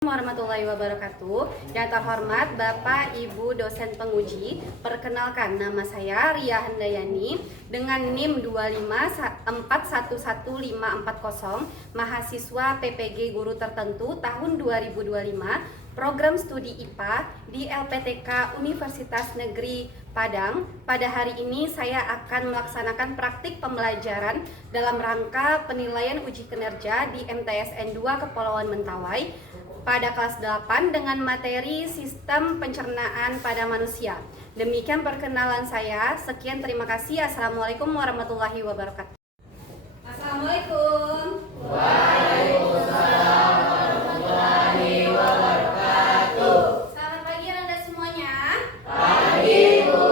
Warahmatullahi wabarakatuh. Yang terhormat Bapak Ibu dosen penguji, perkenalkan nama saya Ria Handayani dengan NIM 254111540, mahasiswa PPG Guru Tertentu tahun 2025, program studi IPA di LPTK Universitas Negeri Padang. Pada hari ini saya akan melaksanakan praktik pembelajaran dalam rangka penilaian uji kinerja di MTSN 2 Kepulauan Mentawai pada kelas 8 dengan materi sistem pencernaan pada manusia. Demikian perkenalan saya. Sekian, terima kasih. Assalamualaikum warahmatullahi wabarakatuh. Assalamualaikum. Waalaikumsalam warahmatullahi wabarakatuh. Selamat pagi Anda semuanya. Pagi, Bu.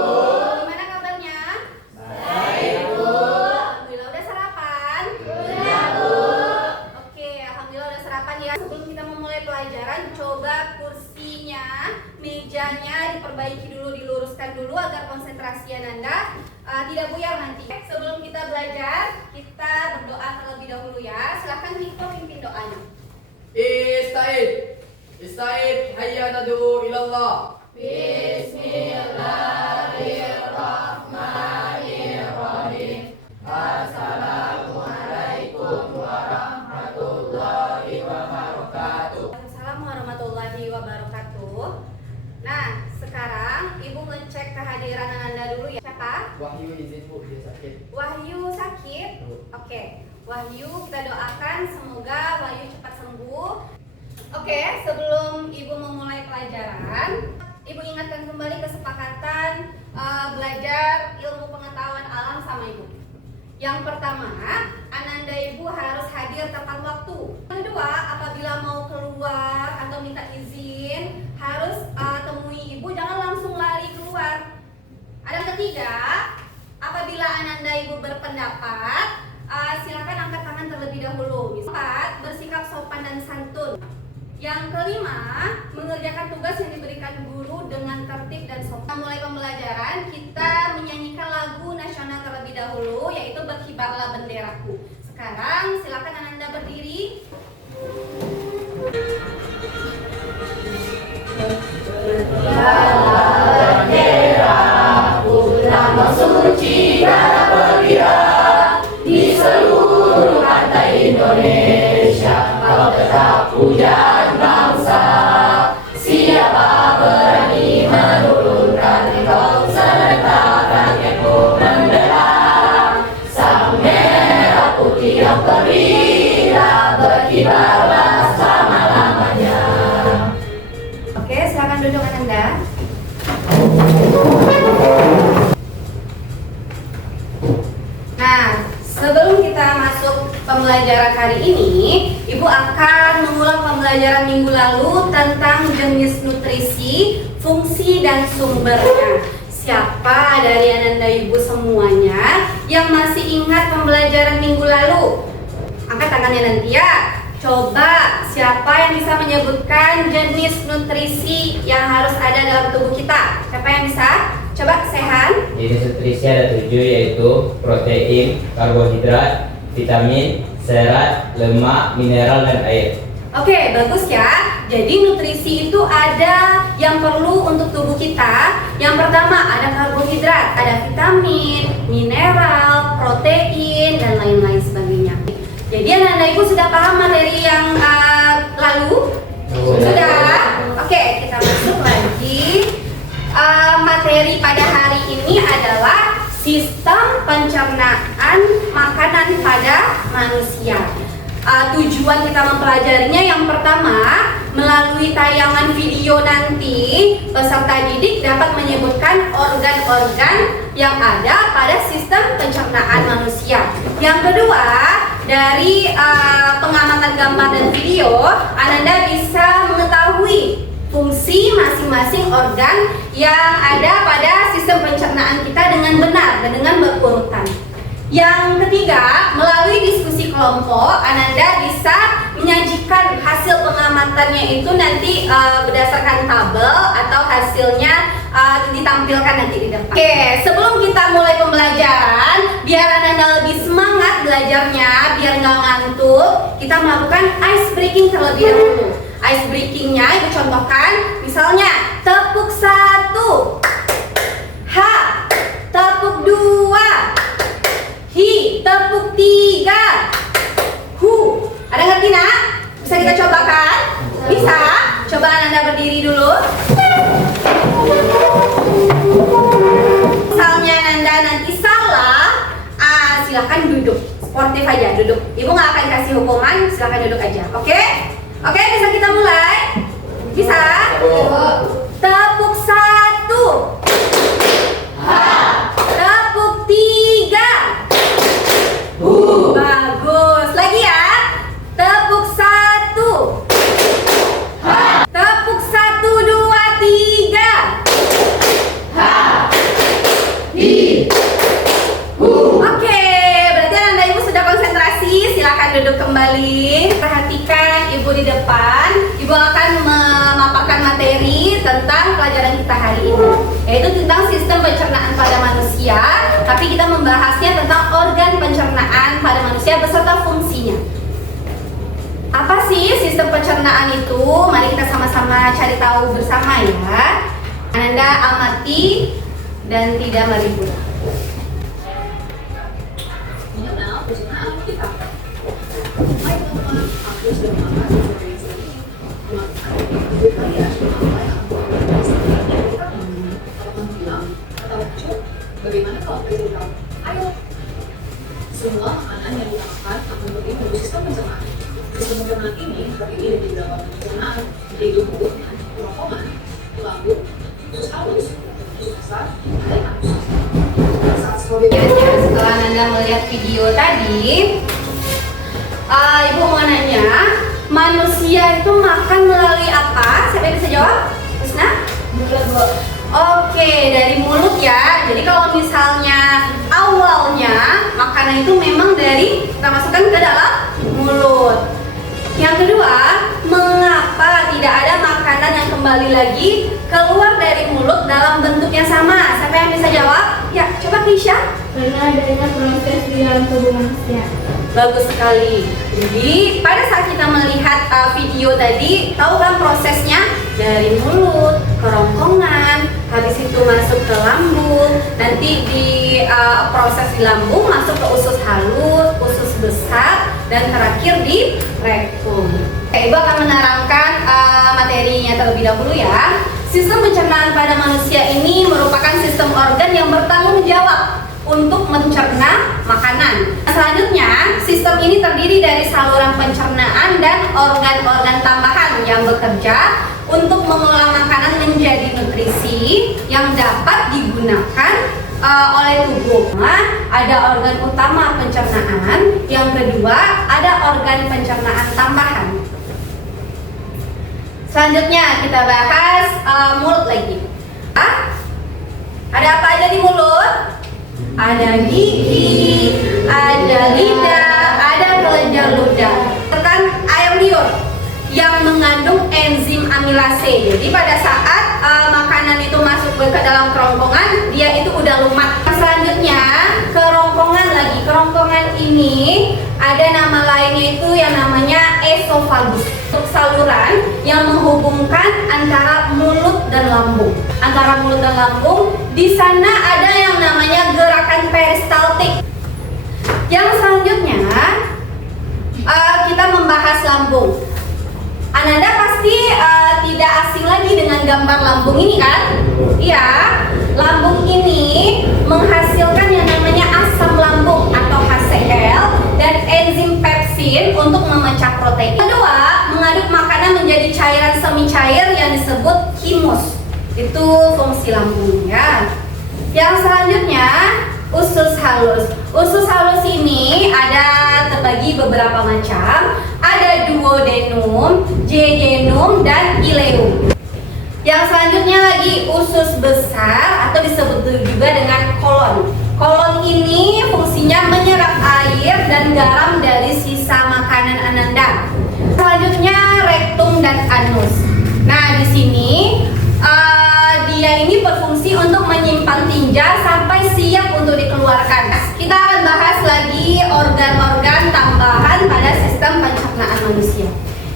Gimana kabarnya? Baik, Bu. Alhamdulillah udah sarapan? Sudah, Bu. Oke, alhamdulillah udah sarapan ya. Sebelum kita memulai pelajaran, coba kursinya, mejanya diperbaiki dulu, diluruskan dulu agar konsentrasi Anda tidak buyar nanti. Sebelum kita belajar, kita berdoa terlebih dahulu ya. Silahkan Niko pimpin doanya. Ista'id hayya nad'u ilallah. Bismillahirrahmanirrahim. Assalamualaikum warahmatullahi wabarakatuh. Waalaikumsalam warahmatullahi wabarakatuh. Nah, sekarang Ibu ngecek kehadiran Anda dulu ya. Siapa? Wahyu izin Bu, dia sakit. Wahyu sakit? Oke, Wahyu kita doakan semoga Wahyu cepat sembuh. Oke, sebelum Ibu memulai pelajaran, Ibu ingatkan kembali kesepakatan belajar ilmu pengetahuan alam sama Ibu. Yang pertama, Ananda Ibu harus hadir tepat waktu. Yang kedua, apabila mau keluar atau minta izin, harus temui Ibu, jangan langsung lari keluar. Ada yang ketiga, apabila Ananda Ibu berpendapat, silakan angkat tangan terlebih dahulu. Empat, bersikap sopan dan santun. Yang kelima, mengerjakan tugas yang diberikan guru dengan tertib dan sopan. Mulai pembelajaran, kita menyanyikan lagu nasional terlebih dahulu, yaitu Berkibarlah Benderaku. Sekarang silakan Ananda berdiri. Benderaku lambang suci darah berkibar di seluruh pantai Indonesia. Kau tetap pujan bangsa. Siapa berani menurunkan engkau serentak rakyatku membela. Sang merah putih yang perwira berkibarlah selama-lamanya. Oke, silakan duduk Ananda. Nah, sebelum kita masuk pembelajaran hari ini, Ibu akan mengulang pembelajaran minggu lalu tentang jenis nutrisi, fungsi, dan sumbernya. Siapa dari Ananda Ibu semuanya yang masih ingat pembelajaran minggu lalu? Angkat tangannya nanti ya. Coba siapa yang bisa menyebutkan jenis nutrisi yang harus ada dalam tubuh kita? Siapa yang bisa? Coba Sehan. Jenis nutrisi ada 7, yaitu protein, karbohidrat, vitamin, serat, lemak, mineral, dan air. Oke, bagus ya. Jadi nutrisi itu ada yang perlu untuk tubuh kita. Yang pertama ada karbohidrat, ada vitamin, mineral, protein, dan lain-lain sebagainya. Jadi Anda Ibu sudah paham materi yang lalu? Sudah? Oke, kita masuk lagi. Materi pada hari ini adalah sistem pencernaan makanan pada manusia. Tujuan kita mempelajarinya yang pertama, melalui tayangan video nanti, peserta didik dapat menyebutkan organ-organ yang ada pada sistem pencernaan manusia. Yang kedua, dari pengamatan gambar dan video, Ananda bisa mengetahui fungsi masing-masing organ yang ada pada sistem pencernaan kita dengan benar dan dengan berurutan. Yang ketiga, melalui diskusi kelompok, Ananda bisa menyajikan hasil pengamatannya itu nanti berdasarkan tabel atau hasilnya ditampilkan nanti di depan. Oke, sebelum kita mulai pembelajaran, biar Ananda lebih semangat belajarnya, biar nggak ngantuk, kita melakukan ice breaking terlebih dahulu. Ice breakingnya ibu contohkan, misalnya tepuk 1, H, tepuk 2, Hi, tepuk 3, Hu. Ada ngerti nak? Bisa kita cobakan? Bisa? Coba Ananda berdiri dulu. Misalnya Ananda nanti salah, silahkan duduk. Sportif aja, duduk. Ibu nggak akan kasih hukuman, silahkan duduk aja. Oke? Oke, bisa kita mulai? Bisa? Tepuk 1, tepuk 3, bagus. Lagi ya. Tepuk 1, tepuk 1, 2, 3, Oke, berarti Anda ibu sudah konsentrasi. Silakan duduk kembali. Perhatikan ibu di depan. Ibu akan memaparkan materi tentang pelajaran kita hari ini, yaitu tentang sistem pencernaan pada manusia. Tapi kita membahasnya tentang organ pencernaan pada manusia beserta fungsinya. Apa sih sistem pencernaan itu? Mari kita sama-sama cari tahu bersama ya. Ananda amati dan tidak meliput. Bagaimana kalau presiden tahu? Ayo, semua makanan yang dimakan akan berdiri pada sistem pencernaan. Sistem pencernaan ini terdiri dari beberapa pencernaan, yaitu mulut, kerongkongan, lambung, usus halus, usus besar, dan anus. Setelah Anda melihat video tadi, ibu mau nanya, manusia itu makan melalui apa? Siapa yang bisa jawab? Husna? Mulut, Bu. Oke, dari mulut ya. Jadi kalau misalnya awalnya makanan itu memang dari kita masukkan ke dalam mulut. Yang kedua, mengapa tidak ada makanan yang kembali lagi keluar dari mulut dalam bentuk yang sama? Siapa yang bisa jawab? Ya, coba Kisha. Karena adanya proses di dalam tubuh manusia. Bagus sekali. Jadi pada saat kita melihat video tadi, tahu kan prosesnya dari mulut, kerongkongan, habis itu masuk ke lambung, nanti di proses di lambung masuk ke usus halus, usus besar, dan terakhir di rektum. Oke, Ibu akan menerangkan materinya terlebih dahulu ya. Sistem pencernaan pada manusia ini merupakan sistem organ yang bertanggung jawab untuk mencerna makanan. Selanjutnya, sistem ini terdiri dari saluran pencernaan dan organ-organ tambahan yang bekerja untuk mengolah makanan menjadi nutrisi yang dapat digunakan oleh tubuh. Ada organ utama pencernaan, yang kedua ada organ pencernaan tambahan. Selanjutnya kita bahas mulut lagi. Ada apa aja di mulut? Ada gigi, ada lidah, ada kelenjar ludah, serta air liur yang mengandung enzim amilase. Jadi pada saat makanan itu masuk ke dalam kerongkongan, dia itu udah lumat. Selanjutnya kerongkongan lagi. Kerongkongan ini ada nama lainnya itu yang namanya esofagus. Untuk saluran yang menghubungkan antara mulut dan lambung. Antara mulut dan lambung, di sana ada yang namanya gerakan peristaltik. Yang selanjutnya kita membahas lambung. Ananda pasti tidak asing lagi dengan gambar lambung ini kan? Iya, lambung ini menghasilkan yang namanya asam lambung atau HCl dan enzim pepsin untuk memecah protein. Kedua, mengaduk makanan menjadi cairan semi cair yang disebut chymus. Itu fungsi lambung ya. Yang selanjutnya usus halus. Usus halus ini ada terbagi beberapa macam. Ada duodenum, jejunum, dan ileum. Yang selanjutnya lagi usus besar atau disebut juga dengan kolon. Kolon ini fungsinya menyerap air dan garam dari sisa makanan Ananda. Selanjutnya rektum dan anus. Nah, di sini dia ini berfungsi untuk menyimpan tinja sampai siap untuk dikeluarkan. Kita akan bahas lagi organ-organ tambahan pada sistem pencernaan manusia.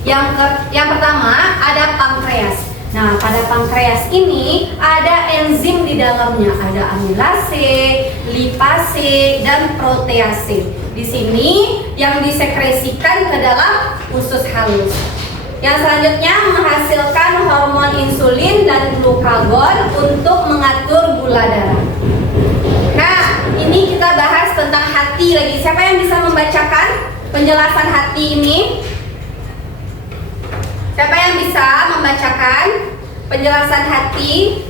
Yang pertama ada pankreas. Nah, pada pankreas ini ada enzim di dalamnya, ada amilase, lipase, dan protease. Di sini yang disekresikan ke dalam usus halus. Yang selanjutnya menghasilkan hormon insulin dan glukagon untuk mengatur gula darah. Nah, ini kita bahas tentang hati lagi. Siapa yang bisa membacakan penjelasan hati ini? Siapa yang bisa membacakan penjelasan hati?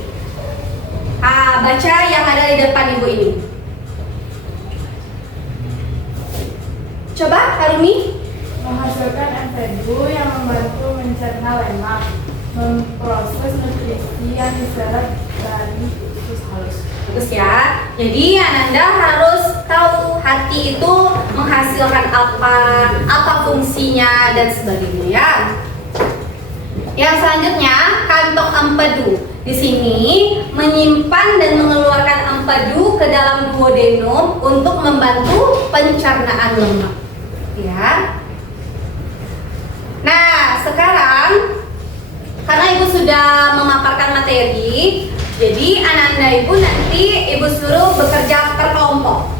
Baca yang ada di depan ibu ini. Coba, Harumi. Menghasilkan empedu yang membantu mencerna lemak, memproses nutrisi yang diserap dari usus halus. Bagus ya. Jadi Ananda harus tahu hati itu menghasilkan apa fungsinya dan sebagainya ya. Yang selanjutnya kantong empedu. Di sini menyimpan dan mengeluarkan empedu ke dalam duodenum untuk membantu pencernaan lemak. Ya. Nah, sekarang karena ibu sudah memaparkan materi, jadi Ananda ibu nanti ibu suruh bekerja per kelompok.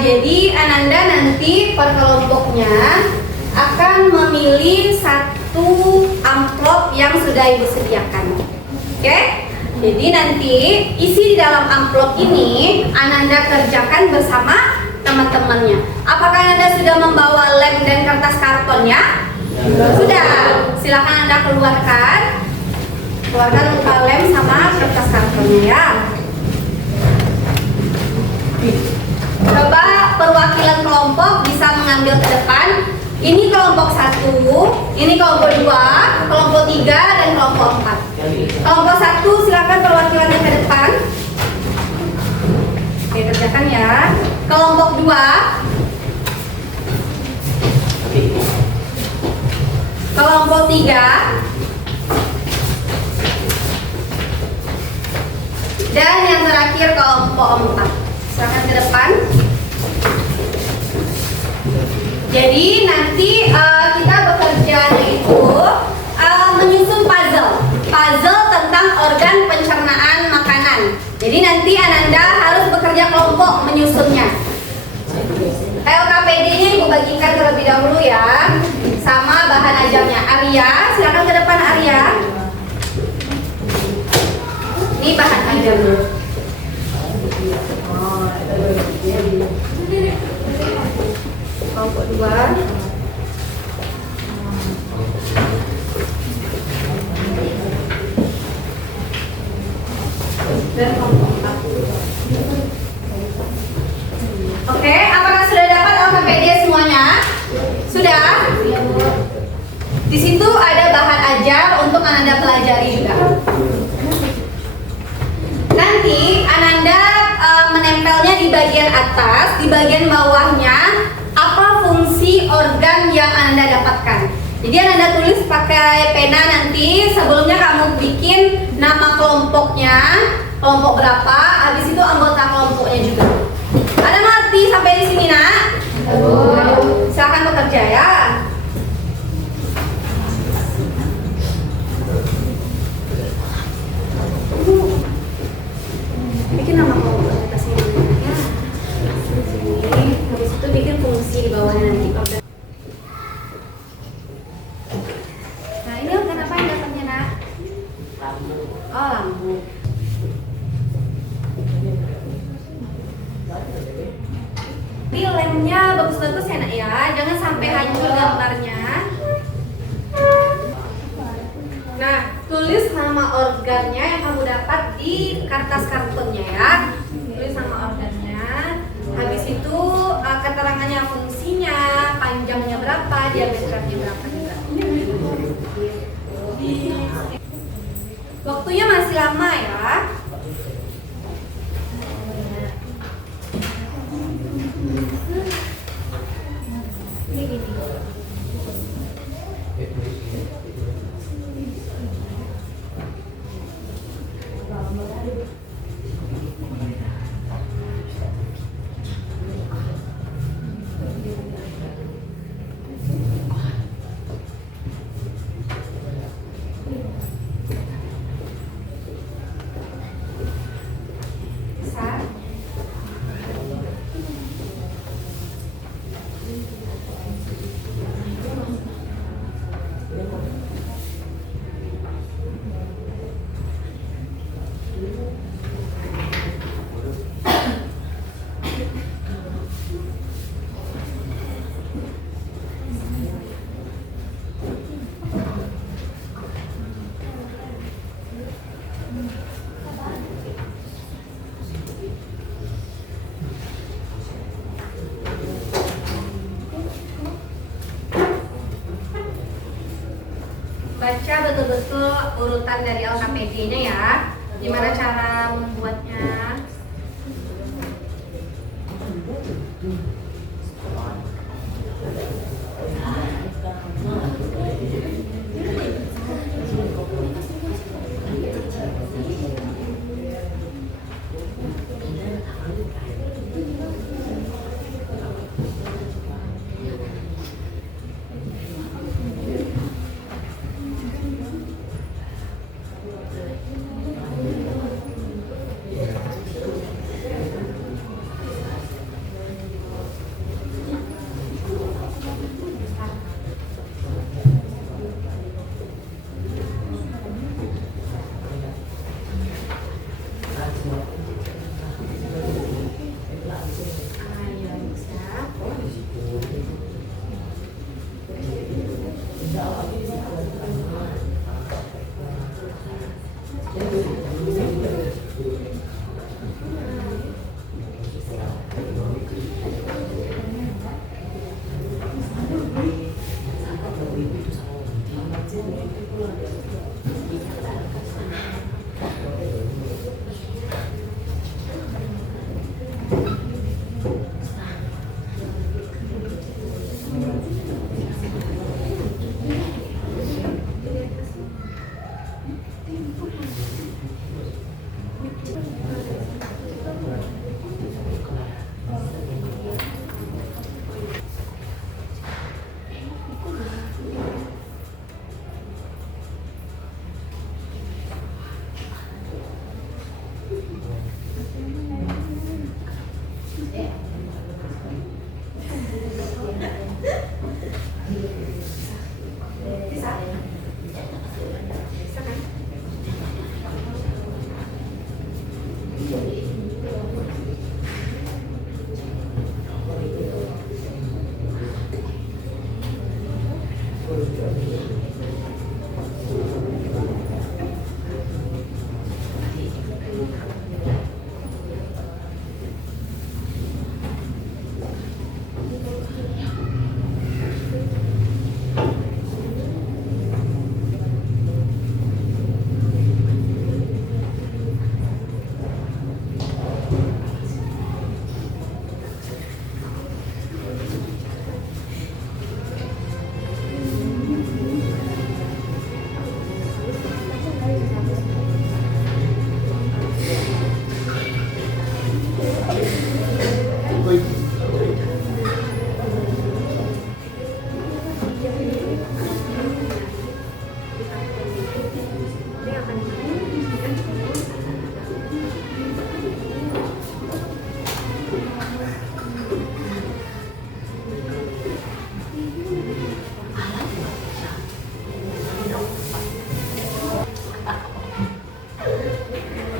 Jadi Ananda nanti per kelompoknya akan memilih satu amplop yang sudah ibu sediakan. Oke? Jadi nanti isi di dalam amplop ini Ananda kerjakan bersama teman-temannya. Apakah Ananda sudah membawa lem dan kertas kartonnya? Sudah. Silakan Anda keluarkan lem sama kertas kartonnya ya. Coba perwakilan kelompok bisa mengambil ke depan. Ini kelompok 1, ini kelompok 2, kelompok 3, dan kelompok 4. Kelompok 1 silakan perwakilannya ke depan. Oke, kerjakan ya. Kelompok 2, kelompok 3, dan yang terakhir kelompok 4. Silakan ke depan. Jadi nanti kita bekerjanya itu menyusun puzzle tentang organ pencernaan makanan. Jadi nanti Ananda harus bekerja kelompok menyusunnya. LKPD-nya ibu bagikan terlebih dahulu ya, sama bahan ajarnya. Arya, silakan ke depan Arya. Ini bahan ajarnya. Kelompok 2. Dan kelompok 4. Oke, apakah sudah dapat LKPD semuanya? Sudah? Di situ ada bahan ajar untuk Ananda pelajari juga. Nanti Ananda menempelnya di bagian atas, di bagian bawahnya apa fungsi organ yang Ananda dapatkan. Jadi Ananda tulis pakai pena nanti. Sebelumnya kamu bikin nama kelompoknya, kelompok berapa, habis itu anggota kelompoknya juga. Ada ngerti sampai di sini nak? Silakan bekerja ya. Bikin nama kelompok di atas ini ya. Habis itu bikin fungsi di bawahnya nanti. Nah ini organ apa yang dapatnya nak? Oh, lambung. Tapi lemnya bagus-bagus ya nak ya, jangan sampai hancur gambarnya. Nah, tulis nama organnya yang kamu dapat di kertas kartonnya ya. Tulis nama organnya. Habis itu keterangannya, fungsinya, panjangnya berapa, diameternya berapa juga. Waktunya masih lama ya. Ini gini. baca betul-betul urutan dari LKPD-nya ya. Gimana cara membuatnya?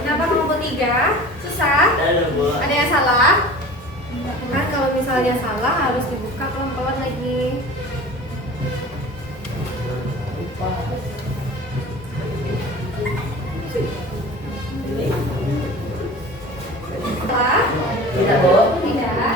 Kenapa kelompok 3? Susah? Ada yang salah? Kan kalau misalnya salah harus dibuka pelan-pelan lagi. Salah? Tidak, Bu. Tidak.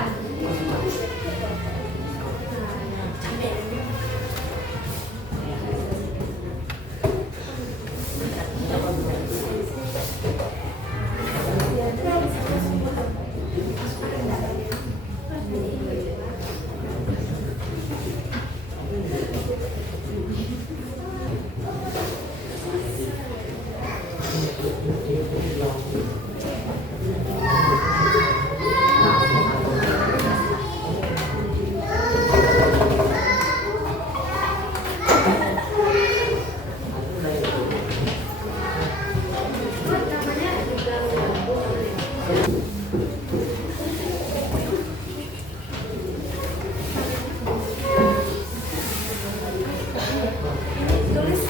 Tulis,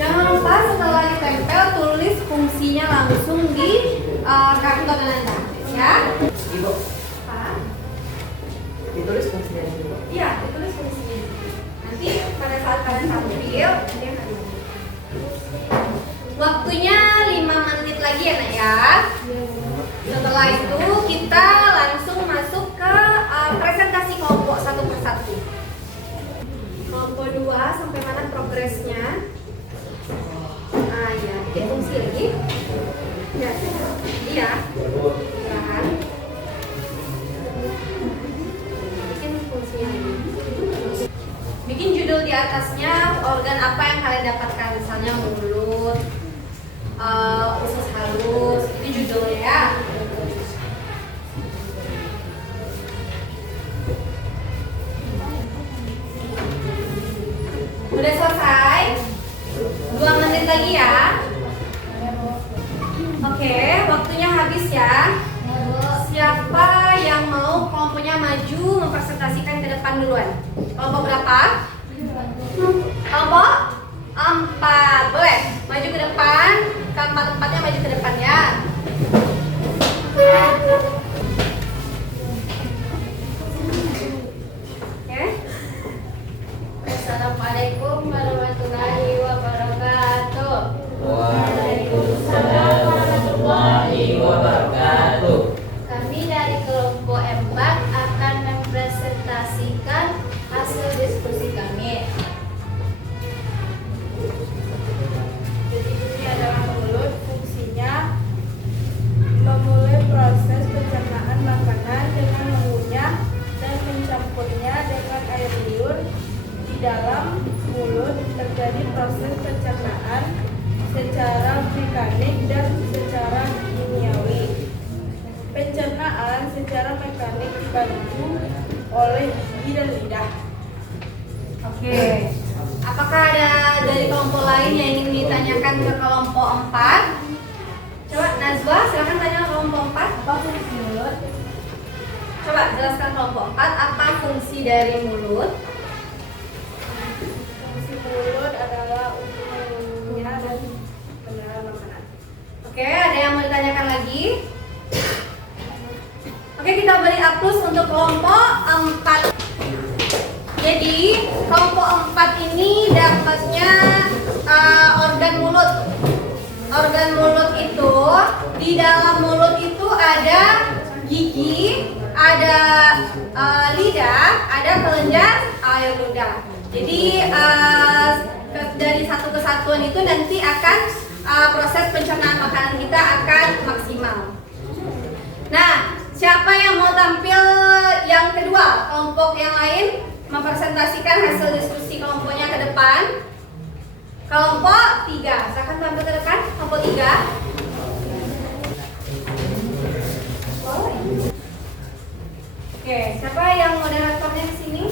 jangan lupa setelah ditempel tulis fungsinya langsung di karton Anda, ya. Ibu, Pak? ditulis fungsinya dulu. Iya, ditulis fungsinya. Nanti pada saat kalian tampil, dia akan waktunya 5 menit lagi ya, Nak ya. Setelah itu kita langsung masuk ke presentasi kelompok satu persatu. Kelompok 2 sampai mana progresnya? bikin fungsi lagi. Ya, iya. Tahan. Bikin fungsi lagi. Bikin judul di atasnya organ apa yang kalian dapatkan, misalnya mulut, usus halus, ini judulnya ya. Udah selesai? 2 menit lagi ya. Oke, waktunya habis ya. Siapa yang mau kelompoknya maju mempresentasikan ke depan duluan? Kelompok berapa? Kelompok 4. Boleh maju ke depan. Keempat-empatnya maju ke depan ya. Oke. Assalamualaikum warahmatullahi wabarakatuh. Waalaikumsalam warahmatullahi wabarakatuh. Kami dari kelompok 4 akan mempresentasikan hasil diskusi kami. Jadi ini adalah mulut, fungsinya memulai proses pencernaan makanan dengan mengunyah dan mencampurnya dengan air liur. Di dalam mulut terjadi proses pencernaan secara mekanik dan secara kimiawi. Pencernaan secara mekanik dibantu oleh gigi dan lidah. Oke. Apakah ada dari kelompok lain yang ingin ditanyakan ke kelompok 4? Coba Nazwa, silakan tanya kelompok 4. Apa fungsi mulut? Coba jelaskan kelompok 4 apa fungsi dari mulut. Fungsi mulut adalah untuk mengunyah dan menyerap makanan. Oke, ada yang mau ditanyakan lagi? Oke, kita beri aplaus untuk kelompok 4. Jadi, kelompok 4 ini dapatnya organ mulut. Organ mulut itu, di dalam mulut itu ada gigi, ada lidah, ada kelenjar air ludah. Jadi, dari satu kesatuan itu nanti akan proses pencernaan makanan kita akan maksimal. Nah, siapa yang mau tampil yang kedua? Kelompok yang lain mempresentasikan hasil diskusi kelompoknya ke depan. Kelompok 3, silakan tampil ke depan. Kelompok 3. Oke, siapa yang moderatornya di sini?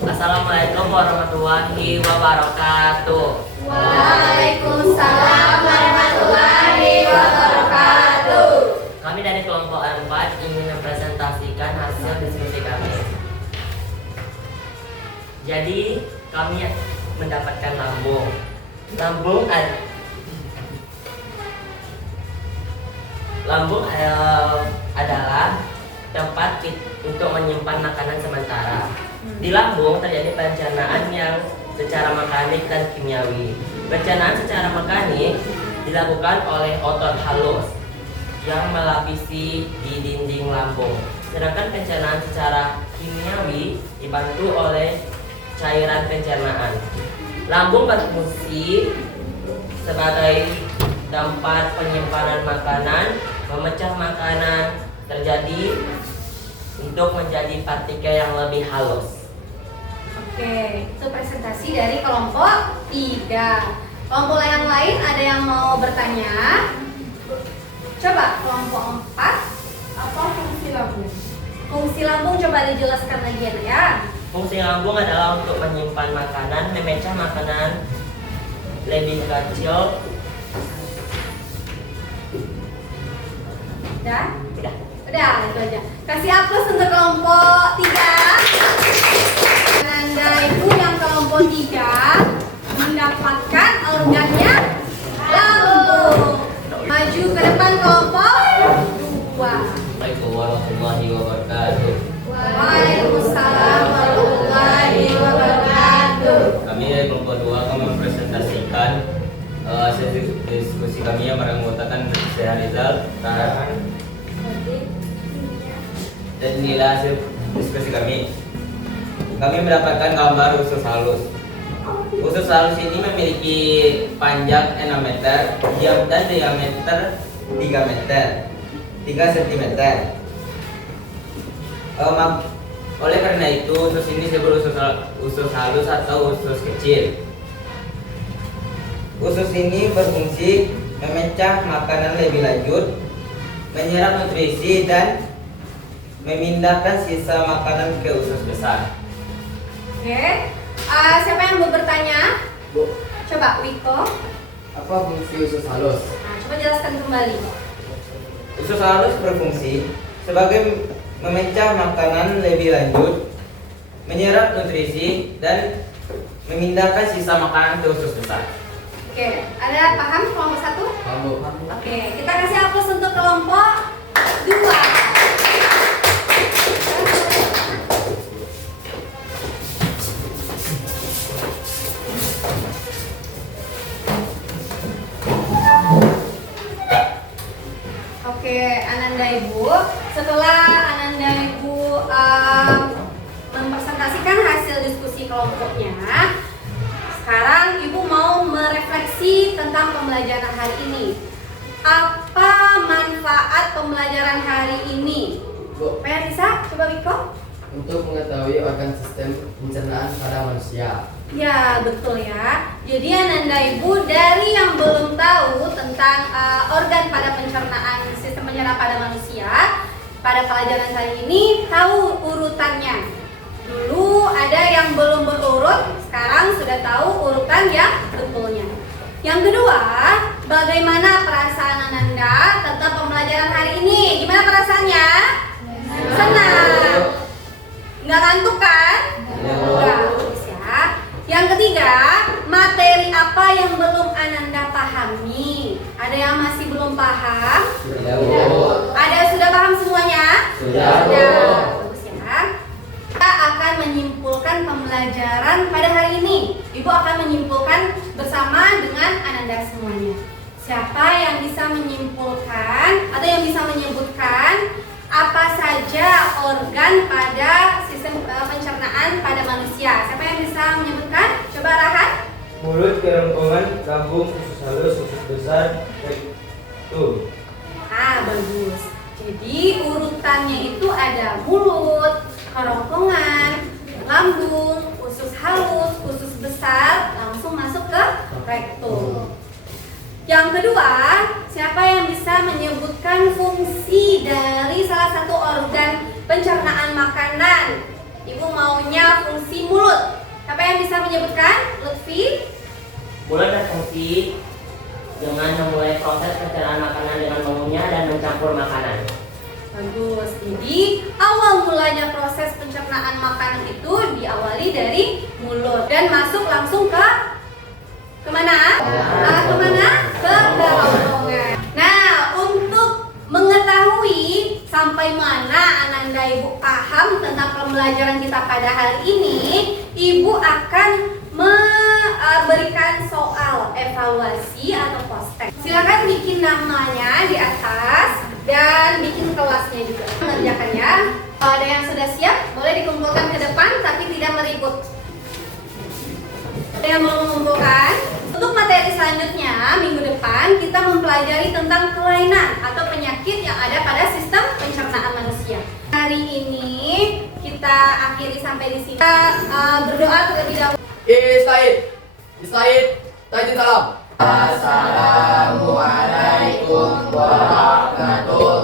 Assalamualaikum warahmatullahi wabarakatuh. Waalaikumsalam warahmatullahi wabarakatuh. Kami dari kelompok 4 ingin mempresentasikan hasil diskusi kami. Jadi kami mendapatkan lambung. Lambung adalah tempat untuk menyimpan makanan sementara. Di lambung terjadi pencernaan yang secara mekanik dan kimiawi. Pencernaan secara mekanik dilakukan oleh otot halus yang melapisi di dinding lambung. Sedangkan pencernaan secara kimiawi dibantu oleh cairan pencernaan. Lambung berfungsi sebagai tempat penyimpanan makanan, memecah makanan terjadi untuk menjadi partikel yang lebih halus. Oke, itu presentasi dari kelompok 3. Kelompok yang lain ada yang mau bertanya? Coba kelompok 4, Apa fungsi lambung? fungsi lambung coba dijelaskan lagi ya. Fungsi lambung adalah untuk menyimpan makanan, memecah makanan lebih kecil. Udah? Udah. Udah, itu aja. Kasih aplaus untuk kelompok 3. Anda ibu yang kelompok 3 mendapatkan organnya lambung. Maju ke depan kelompok 2. Assalamualaikum warahmatullahi wabarakatuh. Waalaikumsalam warahmatullahi wabarakatuh. Kami dari kelompok 2 akan mempresentasikan hasil diskusi kami yang beranggotakan Syahrizal, Rahan, dan inilah hasil diskusi kami. Kami mendapatkan gambar usus halus. Usus halus ini memiliki panjang 6 meter, dan diameter 3 cm. Oleh karena itu, usus ini disebut usus halus atau usus kecil. Usus ini berfungsi memecah makanan lebih lanjut, menyerap nutrisi, dan memindahkan sisa makanan ke usus besar. Oke, siapa yang mau bertanya? Bu, Coba Wiko. apa fungsi usus halus? Nah, coba jelaskan kembali. Usus halus berfungsi sebagai memecah makanan lebih lanjut, menyerap nutrisi, dan memindahkan sisa makanan ke usus besar. Oke, ada paham kelompok 1? Kamu. Oke, kita kasih aplaus untuk kelompok 2. Oke, Ananda Ibu, setelah Ananda Ibu mempresentasikan hasil diskusi kelompoknya, sekarang Ibu mau merefleksi tentang pembelajaran hari ini. Apa manfaat pembelajaran hari ini? Bu, Supaya bisa, coba Wiko. untuk mengetahui organ sistem pencernaan pada manusia. Ya, betul ya. Jadi Ananda Ibu, dari yang belum tahu tentang organ pada pencernaan, sistem pencernaan pada manusia, pada pelajaran kali ini tahu urutannya. Dulu ada yang belum berurut, sekarang sudah tahu urutan yang betulnya. Yang kedua, bagaimana perasaan Ananda tentang pembelajaran hari ini? Gimana perasaannya? Senang. Nggak ngantuk kan? Nggak, bagus ya. Yang ketiga, materi apa yang belum Ananda pahami? Ada yang masih belum paham? Sudah, Bu. Ada yang sudah paham semuanya? Sudah, Bu. Bagus ya. Kita akan menyimpulkan pembelajaran pada hari ini. Ibu akan menyimpulkan bersama dengan Ananda semuanya. Siapa yang bisa menyimpulkan atau yang bisa menyebutkan apa saja organ pada sistem pencernaan pada manusia? Siapa yang bisa menyebutkan? Coba Rahan. Mulut, kerongkongan, lambung, usus halus, usus besar, rektum. Ah, bagus. Jadi urutannya itu ada mulut, kerongkongan, lambung, usus halus, usus besar, langsung masuk ke rektum. Yang kedua, siapa yang bisa menyebutkan fungsi dari salah satu organ pencernaan makanan? Ibu maunya fungsi mulut. Siapa yang bisa menyebutkan? Lutfi? Mulut berfungsi dengan memulai proses pencernaan makanan dengan mengunyah dan mencampur makanan. Bagus. Jadi awal mulanya proses pencernaan makanan itu diawali dari mulut dan masuk langsung ke kemana? Kemana? Ke kerongkongan. Nah, untuk mengetahui sampai mana Ananda Ibu paham tentang pembelajaran kita pada hari ini, Ibu akan memberikan soal evaluasi atau postek. Silakan bikin namanya di atas dan bikin kelasnya juga. Mengerjakannya. Kalau ada yang sudah siap, boleh dikumpulkan ke depan tapi tidak meribut. Ada yang mau mengumpulkan? Untuk materi selanjutnya, minggu depan kita mempelajari tentang kelainan atau penyakit yang ada pada sistem pencernaan manusia. Hari ini kita akhiri sampai di sini. Kita berdoa terlebih dahulu. Said, tajin salam. Assalamualaikum warahmatullahi